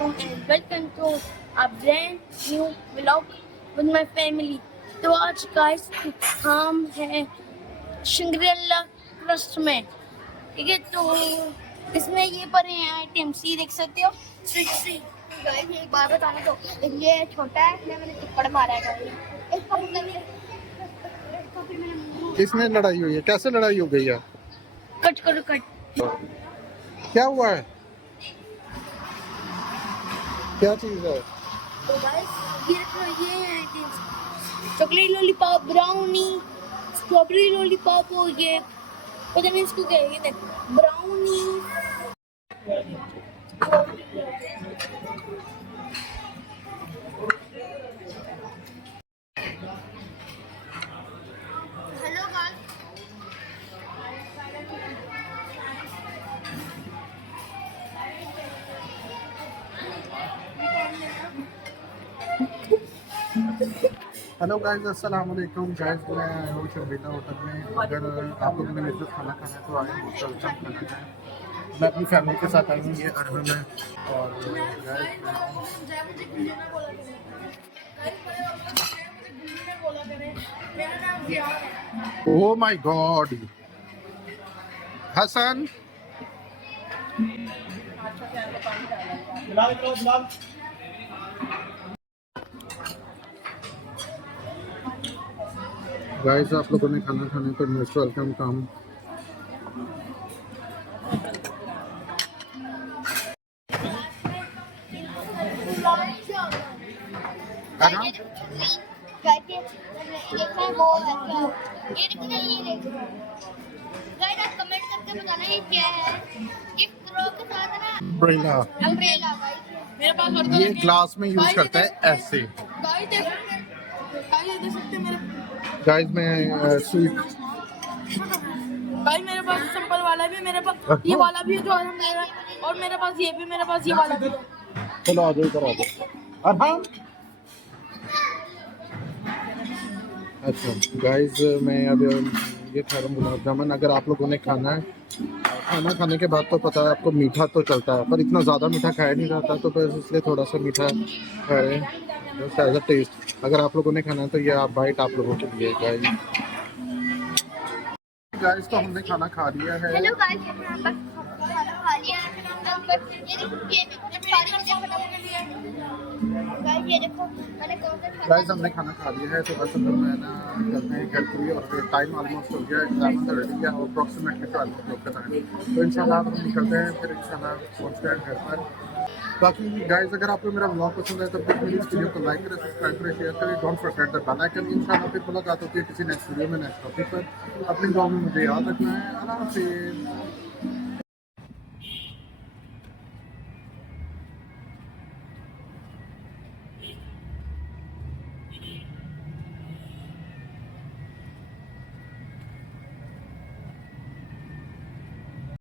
वालेकुम and welcome to a brand new vlog with my family. तो आज guys हम हैं शंग्रीला ट्रस्ट में, ठीक है। तो इसमें ये पड़े हैं आइटम्स, ये देख सकते हो। गाइस एक बार बताना, तो ये छोटा है, इसमें मैंने थप्पड़ मारा है गाइस। इसका मतलब ये किसने लड़ाई हुई है? कैसे लड़ाई हो गई है? कट करो कट। क्या हुआ है? क्या चीज है? तो गाइस ये रखो, ये है items. Chocolate lollipop, brownie, strawberry lollipop, और ये पता नहीं इसको क्या है, ये देख brownie. Hello guys, hello guys, अस्सलाम वालेकुम गाइस। मैं आया हूँ शर्मिला होटल में। अगर आप लोगों ने मेरे साथ खाना खाना है तो आए होटल अच्छा खाना खाएं। मैं अपनी फैमिली के साथ आई हूँ, ये अरहम है। और oh my God, Hasan guys, आप लोगों ने खाना खाने पर मोस्ट वेलकम कम। कमेंट करके बताना ये क्या है। गिफ्ट थ्रो के साथ ना अम्ब्रेला, अम्ब्रेला गाइस। मेरे पास और ये ग्लास में यूज करता है ऐसे। गाइस देख सकते हैं मेरे गाइस मैं स्वीट भाई, मेरे पास सिंपल वाला भी है, मेरे पास ये वाला भी है जो है मेरा, और मेरे पास ये भी, मेरे पास ये वाला भी है। चलो आ जाओ, इधर आ जाओ। अरहम, अच्छा गाइस, मैं अब ये खा रहा हूँ गुलाब जामुन। अगर आप लोगों ने खाना है, खाना खाने के बाद तो पता है आपको मीठा तो चलता है, पर इतना ज़्यादा मीठा खाया नहीं जाता, तो बस इसलिए थोड़ा सा मीठा खाए बस एज अ टेस्ट। अगर आप लोगों ने खाना है तो ये आप बाइट आप लोगों के लिए गाइस। तो हमने खाना खा लिया है। हेलो गाइस, खाना खा लिया है। ये देखो मैंने कौन सा खाना। गाइस हमने खाना खा लिया है, तो बस हम लोग ना चलते हैं घर के लिए। और टाइम ऑलमोस्ट हो गया, एग्जाम तो रेडी है और अप्रॉक्सीमेटली 12 o'clock का टाइम। तो इंशाल्लाह हम निकलते हैं, फिर इंशाल्लाह पहुँचते हैं घर पर। बाकी गाइस, अगर आपको मेरा ब्लॉग पसंद है तो प्लीज़ मेरी इस वीडियो को लाइक करें, सब्सक्राइब करें, शेयर करें। Don't forget the bell icon. इंशाल्लाह फिर मुलाकात होती है किसी नेक्स्ट वीडियो में, नेक्स्ट टॉपिक पर। अपनी दुआ में मुझे याद रखना है। अल्लाह हाफिज़।